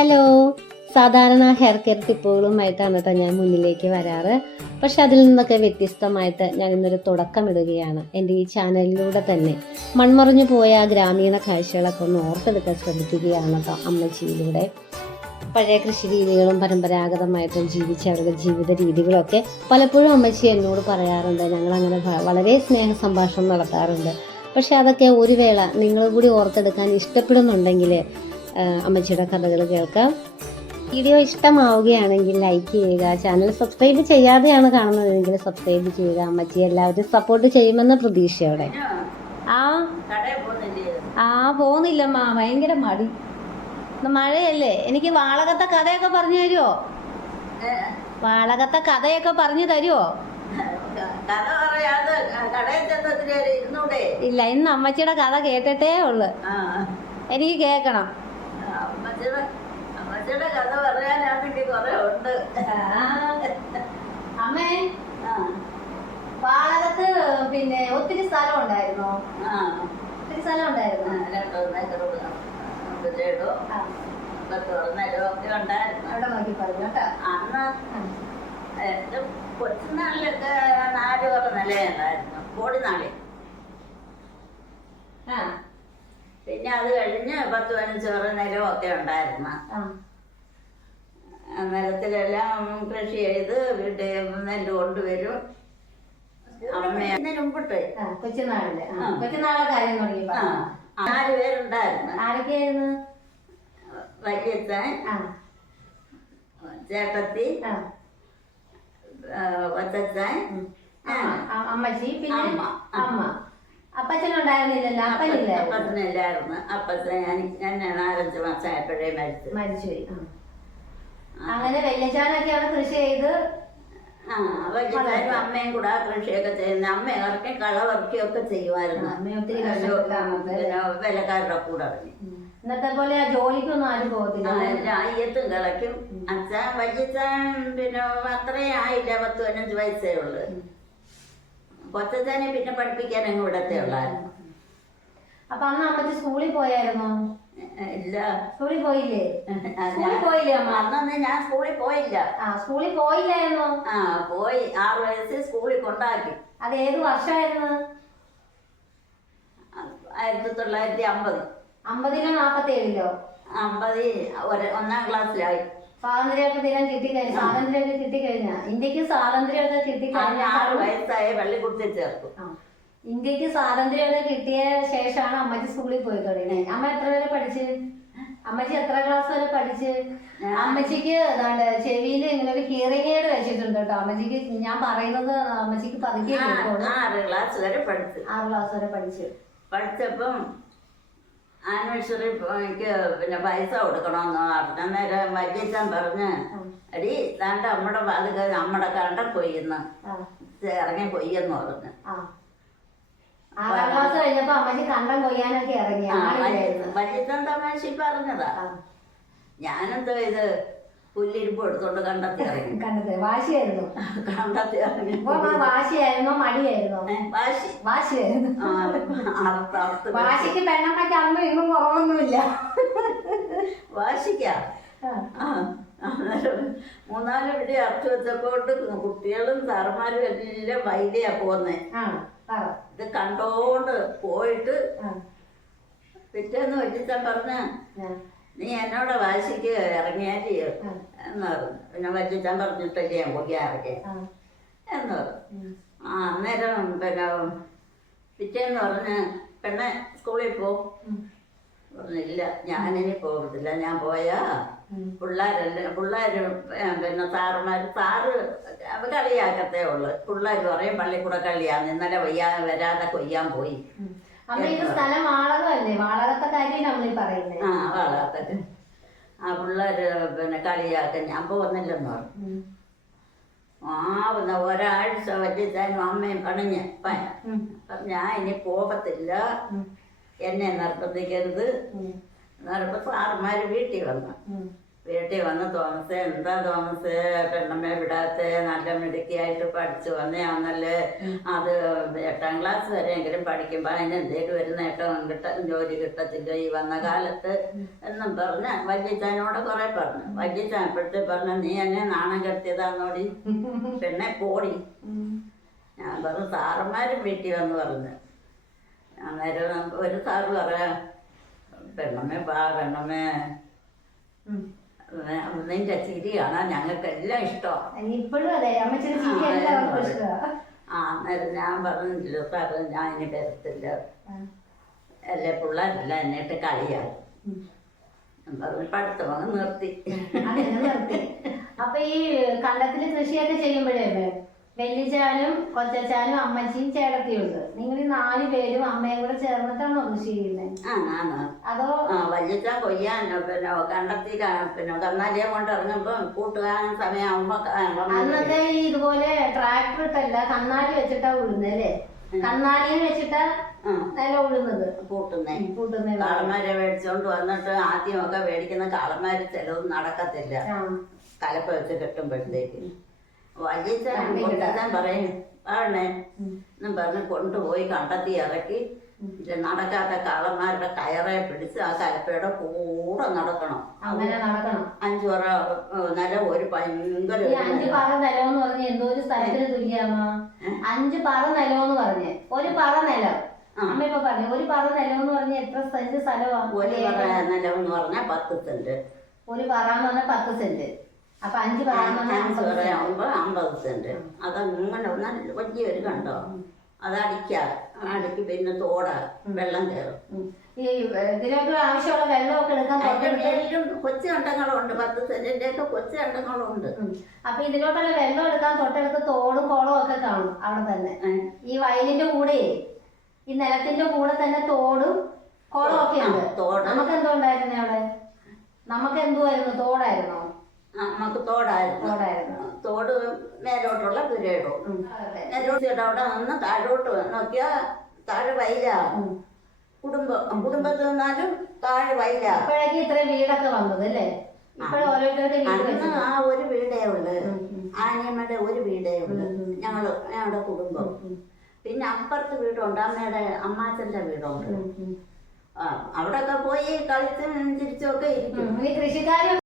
Hello സാധാരണ hair care ടിപ്പുകളുമായിട്ടാണ് കേട്ടോ ഞാൻ മുന്നിലേക്ക് വരാറ്. പക്ഷെ അതിൽ നിന്നൊക്കെ വ്യത്യസ്തമായിട്ട് ഞാൻ ഇന്നൊരു തുടക്കമിടുകയാണ് എന്റെ ഈ ചാനലിലൂടെ തന്നെ. മൺമറഞ്ഞു പോയ ആ ഗ്രാമീണ കാഴ്ചകളൊക്കെ ഒന്ന് ഓർത്തെടുക്കാൻ ശ്രമിക്കുകയാണ് കേട്ടോ അമ്മച്ചിയിലൂടെ. പഴയ കൃഷി രീതികളും പരമ്പരാഗതമായിട്ടും ജീവിച്ച അവരുടെ ജീവിത രീതികളൊക്കെ പലപ്പോഴും അമ്മച്ചി എന്നോട് പറയാറുണ്ട്. ഞങ്ങൾ അങ്ങനെ വളരെ സ്നേഹ സംഭാഷണം നടത്താറുണ്ട്. പക്ഷെ അതൊക്കെ ഒരു വേള നിങ്ങൾ കൂടി ഓർത്തെടുക്കാൻ ഇഷ്ടപ്പെടുന്നുണ്ടെങ്കിൽ അമ്മച്ചിയുടെ കഥകൾ കേൾക്കാം. വീഡിയോ ഇഷ്ടമാവുകയാണെങ്കിൽ ലൈക്ക് ചെയ്യുക. ചാനൽ സബ്സ്ക്രൈബ് ചെയ്യാതെയാണ് കാണുന്നതെങ്കിൽ സബ്സ്ക്രൈബ് ചെയ്യുക. അമ്മച്ചി എല്ലാവരും സപ്പോർട്ട് ചെയ്യുമെന്ന പ്രതീക്ഷയോടെ. ആ ആ പോകുന്നില്ലമ്മ ഭയങ്കര മടി. മഴയല്ലേ? എനിക്ക് വാളകത്തെ കഥയൊക്കെ പറഞ്ഞു തരുമോ വാളകത്തെ കഥയൊക്കെ പറഞ്ഞു തരുമോ ഇല്ല ഇന്ന് അമ്മച്ചിയുടെ കഥ കേട്ടിട്ടേ ഉള്ളു. എനിക്ക് കേൾക്കണം. അമ്മച്ചിയുടെ അമ്മച്ചിയുടെ കഥ പറയാനാണെങ്കിൽ കുറെ ഉണ്ട്. അമ്മേ ആ. വാളകത്ത് പിന്നെ ഒത്തിരി സ്ഥലം ഉണ്ടായിരുന്നോ? ആ. ഒത്തിരി സ്ഥലം ഉണ്ടായിരുന്നു? അവിടെ നോക്കി പറഞ്ഞു കേട്ടോ. അന്ന് കൊച്ചുനാളിലൊക്കെ നാല് പറഞ്ഞ നിലയുണ്ടായിരുന്നു. കോടിനാളിൽ ആ പിന്നെ അത് കഴിഞ്ഞ് പത്ത് പതിനഞ്ചോറ് നിലമൊക്കെ ഉണ്ടായിരുന്നു. നിലത്തിലെല്ലാം കൃഷി ചെയ്ത് വീട്ടിൽ നെല്ല് കൊണ്ടുവരും. മുമ്പിട്ട് കൊച്ചുനാളിൽ. കൊച്ചുനാളെ കാര്യം തുടങ്ങി നാല് പേരുണ്ടായിരുന്നു. ആരൊക്കെയായിരുന്നു വല്യത്തൻ ചേട്ടത്തി അമ്മച്ചി പിന്നെ അമ്മ, അമ്മ. അപ്പച്ചനുണ്ടായിരുന്നില്ലല്ലോ അപ്പനില്ലായിരുന്നു അപ്പച്ചനില്ലായിരുന്നു. അപ്പച്ചൻ ഞാൻ ഞാൻ നാലഞ്ച് മാസമായപ്പോഴേ മരിച്ചു. മരിച്ചുപോയി. അങ്ങനെ അങ്ങനെ വെല്ലച്ചാനൊക്കെയാണ് കൃഷി ചെയ്ത് ആ വല്യച്ഛനും അമ്മയും കൂടെ കൃഷിയൊക്കെ ചെയ്യുന്ന അമ്മ ഇറക്കി കളവറക്കിയൊക്കെ ചെയ്യുമായിരുന്നു. അമ്മ ഒത്തിരി കഷ്ടപ്പെട്ടാണ് അത്. പിന്നെ വിലക്കാരുടെ കൂടെ ഇന്നത്തെ പോലെ ആ ജോലിക്കൊന്നും ആരും പോകത്തില്ല അയ്യത്തും കളയ്ക്കും. അച്ഛൻ വല്യച്ഛൻ പിന്നെ അത്രയും ആയില്ല പത്ത് പതിനഞ്ച് വയസ്സേ ഉള്ളു. കൊച്ചച്ഛനെ പിന്നെ പഠിപ്പിക്കാൻ അങ്ങ് ഇവിടത്തെ ഉള്ളായിരുന്നു. അപ്പൊ അന്ന് അമ്മച്ചി സ്കൂളിൽ പോയായിരുന്നോ? ഇല്ല. സ്കൂളിൽ പോയില്ലേ? സ്കൂളിൽ പോയില്ലേ അമ്മ? അന്നൊന്നും ഞാൻ സ്കൂളിൽ പോയില്ല. ആ സ്കൂളിൽ പോയില്ലായിരുന്നോ? ആ പോയി. ആറ് വയസ്സിൽ സ്കൂളിൽ കൊണ്ടാക്കി. അത് ഏത് വർഷമായിരുന്നു ആയിരത്തി തൊള്ളായിരത്തി അമ്പത്. അമ്പതിലോ നാപ്പത്തി ഏഴിലോ അമ്പതിൽ ഒന്നാം ക്ലാസ്സിലായി. സ്വാതന്ത്ര്യമൊക്കെ ദിനം കിട്ടിക്കഴിഞ്ഞു. സ്വാതന്ത്ര്യമൊക്കെ കിട്ടിക്കഴിഞ്ഞ? ഇന്ത്യയ്ക്ക് സ്വാതന്ത്ര്യമൊക്കെ കിട്ടി കിട്ടിക്കഴിഞ്ഞ ആറ് വയസ്സായ പള്ളിക്കുട്ടി ചേർത്തു. ഇന്ത്യയ്ക്ക് സ്വാതന്ത്ര്യമൊക്കെ കിട്ടിയ ശേഷമാണ് അമ്മച്ചി സ്കൂളിൽ പോയി തുടങ്ങിയത്. അമ്മ എത്ര വരെ പഠിച്ച്? അമ്മച്ചി എത്ര ക്ലാസ് വരെ പഠിച്ച്? അമ്മച്ചിക്ക് ഏതാണ്ട് ചെവിയിൽ ഇങ്ങനെ ഒരു ഹിയറിംഗ് എയ്ഡ് വെച്ചിട്ടുണ്ട് കേട്ടോ. അമ്മച്ചിക്ക് ഞാൻ പറയുന്നത് അമ്മച്ചിക്ക് പതുക്കെ ആറ് ക്ലാസ് വരെ പഠിച്ചു. ആറ് ക്ലാസ് വരെ പഠിച്ചു. പഠിച്ചപ്പം ആനിവേഴ്സറി എനിക്ക് പിന്നെ പൈസ കൊടുക്കണമെന്ന് പറഞ്ഞ. നേരം വല്യച്ഛൻ പറഞ്ഞ് അടി താണ്ട നമ്മുടെ അത് നമ്മുടെ കണ്ട കൊയ്യുന്നു. ഇറങ്ങി കൊയ്യെന്ന് പറഞ്ഞു. ആറാം ക്ലാസ് കഴിഞ്ഞപ്പോ അമ്മച്ചി കണ്ടം കൊയ്യാനൊക്കെ ഇറങ്ങി. ആ, ആളില്ലായിരുന്നു. വല്യ- വല്യച്ഛൻ തമാശ പറഞ്ഞതാ. ഞാനെന്തോ ഇത് പുല്ലിരിപ്പ് എടുത്തോണ്ട് കണ്ടെത്തി കണ്ടെത്തി കണ്ടത് വാശിയായിരുന്നു കണ്ടെത്തി വാശിയായിരുന്നോ മടിയായിരുന്നോ? വാശി. വാശിയായിരുന്നു. വാശിക്ക് പെണ്ണമ്മയ്ക്ക് അന്നും ഇന്നും കുറവൊന്നുമില്ല. വാശിക്കാ? മൂന്നാൽ പിടി അറുത്ത് വെച്ചപ്പോട്ട് കുട്ടികളും സാറന്മാരും എല്ലാം വൈകിയാ പോന്നെ. ഇത് കണ്ടോണ്ട് പോയിട്ട് പിറ്റേന്ന് വെച്ചിട്ടാ പറഞ്ഞ നീ എന്നോട് വാശിക്ക് ഇറങ്ങിയാൽ. എന്ന് പറഞ്ഞു. പിന്നെ വല്യച്ഛൻ പറഞ്ഞിട്ടല്ലേ ഞാൻ പോയി ഇറങ്ങി ആ, എന്ന് പറഞ്ഞു. ആ അന്നേരം പിന്നെ പിറ്റേന്ന് പറഞ്ഞ് പെണ്ണെ സ്കൂളിൽ പോ. പറഞ്ഞില്ല ഞാനിനി പോകത്തില്ല ഞാൻ പോയാ. പിള്ളേരല്ല പിള്ളേർ പിന്നെ താറുമാർ താറ് കളിയാക്കത്തേ ഉള്ളു. പിള്ളേർ പറയും പള്ളിക്കൂടെ കളിയാന്ന് ഇന്നലെ വയ്യാ വരാതെ കൊയ്യാൻ പോയി. അമ്മ ഇത് സ്ഥലം വാളകമല്ലേ? വാളകത്തെ കാര്യം നമ്മളീ പറയുന്നത് ആ വാളകത്തെ. ആ പിള്ളേർ പിന്നെ കളിയാക്കാൻ. ഞാൻ പോകുന്നില്ലെന്ന് പറഞ്ഞു. ആ പിന്നെ ഒരാഴ്ച വല്യച്ഛനും അമ്മയും പണിഞ്ഞ്. അപ്പം ഞാൻ ഇനി പോകത്തില്ല. എന്നെ നിർബന്ധിക്കരുത്. നിർബന്ധം സാറുമാർ വീട്ടിൽ വന്നു. വീട്ടിൽ വന്ന് തോമസേ എന്താ തോമസേ? പെണ്ണമ്മയെ വിടാത്തെ? നല്ല മിടുക്കിയായിട്ട് പഠിച്ചു വന്നയാന്നല്ലേ? അത് എട്ടാം ക്ലാസ് വരെ എങ്കിലും പഠിക്കുമ്പോൾ അതിന് എന്തേലും ഒരു നേട്ടം കിട്ട ജോലി കിട്ടത്തില്ല ഈ വന്ന കാലത്ത് എന്നും പറഞ്ഞ് വല്യച്ചാനോട് കുറെ പറഞ്ഞു. വല്യച്ചാൻ ഇപ്പോഴത്തെ പറഞ്ഞു നീ എന്നെ നാണം കെടുത്തിയതാന്നോടി. പെണ്ണെ പോടി. ഞാൻ പറഞ്ഞു സാറന്മാരും വീട്ടിൽ വന്ന് പറഞ്ഞു. അന്നേരം ഒരു സാറ് പറയാ പെണ്ണമ്മേ പാ പെണ്ണമ്മേ. നിന്റെ ചിരി കാണാൻ ഞങ്ങൾക്കെല്ലാം ഇഷ്ടമാണ് ഇപ്പോഴും അതെ. അമ്മച്ചിയുടെ ചിരി എല്ലാവർക്കും ഇഷ്ടമാണ് ആ അന്നേരം ഞാൻ പറഞ്ഞില്ലല്ലോ സാറ് ഞാൻ ഇനി വരത്തില്ല. അല്ലേ പിള്ളേരില്ല എന്നിട്ട് കളിയായി പറഞ്ഞു പഠിത്തം അങ്ങ് നിർത്തി. നിർത്തി. അപ്പൊ ഈ കണ്ടത്തിൽ കൃഷിയൊക്കെ ചെയ്യുമ്പോഴേ വെല്ലിച്ചാനും കൊച്ചച്ചാനും അമ്മച്ചിയും ചേട്ടത്തിയും ഉണ്ട് നിങ്ങൾ ഈ നാല് പേരും അമ്മയും കൂടെ ചേർന്നിട്ടാണോ കൃഷി ചെയ്യുന്നത് അതോ? ആ വല്യച്ച കൊയ്യാൻ പിന്നെ കണ്ടെത്തി പിന്നെ കന്നാലിയെ കൊണ്ട് ഇറങ്ങുമ്പോ കൂട്ടുകാരൻ സമയമാകുമ്പോ അന്നത്തെ ഈ ഇതുപോലെ ട്രാക്ടർ ഇട്ടല്ല കന്നാലി വെച്ചിട്ടാ ഉഴുന്നത്. അല്ലേ കന്നാലിയെ വെച്ചിട്ടാ നില ഉഴുന്നത്. കൂട്ടുന്നേ കൂട്ടുന്നേ കാളന്മാരെ മേടിച്ചോണ്ട് വന്നിട്ട് ആദ്യമൊക്കെ മേടിക്കുന്ന കാളന്മാര് ചിലവും നടക്കത്തില്ല. കലപ്പ വെച്ച് കെട്ടുമ്പോഴത്തേക്ക്. വലിയച്ഛൻ പറയും പാടണേ എന്നും പറഞ്ഞ് കൊണ്ടുപോയി കണ്ടെത്തി ഇറക്കി. നടക്കാത്ത കാളന്മാരുടെ കയറെ പിടിച്ച് ആ കലപ്പയുടെ കൂടെ നടക്കണം. അങ്ങനെ നടക്കണം. അഞ്ചു പറ നില ഒരു ഭയങ്കര അഞ്ചു പറ നിലം പറഞ്ഞ എന്തോ ഒരു സ്ഥലത്തിന് തുല്യാമ്മ അഞ്ച് പറ നിലം എന്ന് പറഞ്ഞ്. ഒരു പറ നിലം. അമ്മ ഇപ്പൊ പറഞ്ഞു ഒരു പറ നിലം എന്ന് പറഞ്ഞ എത്ര സെന്റ് സ്ഥലമാണ് ഒരു പറ നിലം എന്ന് പറഞ്ഞാൽ പത്ത് സെന്റ്. ഒരു പറ എന്ന് പറഞ്ഞാൽ പത്ത് സെന്റ്. അപ്പൊ അഞ്ച് അഞ്ച് അമ്പത് സെന്റ്. സെന്റ്. അതങ്ങനെ നല്ല വലിയൊരു കണ്ടോ? അത് അടിക്ക അടിക്ക് പിന്നെ തോട വെള്ളം കയറും. ഈ ഇതിനൊക്കെ ആവശ്യമുള്ള വെള്ളമൊക്കെ എടുക്കാൻ കൊച്ചു കണ്ടങ്ങളുണ്ട്. പത്ത് സെന്റിന്റെ ഒക്കെ കൊച്ചു കണ്ടങ്ങളുണ്ട്. അപ്പൊ ഇതിലോട്ടുള്ള വെള്ളം എടുക്കാൻ തൊട്ടടുത്ത് തോടും കുളവും ഒക്കെ കാണും അവിടെ തന്നെ. ഈ വയലിന്റെ കൂടെ ഈ നിലത്തിന്റെ കൂടെ തന്നെ തോടും കുളവും ഒക്കെ ഉണ്ട്. നമുക്ക് എന്തോ ഉണ്ടായിരുന്നേ അവിടെ? നമുക്ക് എന്തുവായിരുന്നു തോടായിരുന്നോ? നമുക്ക് തോടായിരുന്നു. തോടായിരുന്നു. തോട് മേലോട്ടുള്ള പുരയിടും. മേലോട്ട് അവിടെ നിന്ന് താഴോട്ട് നോക്കിയാ താഴെ വയലാ കുടുംബം കുടുംബത്തിൽ നിന്നാലും താഴെ വയലാ അപ്പോഴേക്ക് ഇത്രയും വീടൊക്കെ വന്നത് അല്ലേ? അന്ന് ആ ഒരു വീടേ ഉള്ളു. ആനിയമ്മയുടെ ഒരു വീടേ ഉള്ളു. ഞങ്ങൾ ഞങ്ങളുടെ കുടുംബം. പിന്നെ അപ്പുറത്ത് വീടുണ്ട്. അമ്മയുടെ അമ്മാച്ചന്റെ വീടുണ്ട്. അവിടെയൊക്കെ പോയി കളിച്ചും ചിരിച്ചും ഒക്കെ ഇരിക്കും. ഈ കൃഷിക്കാരും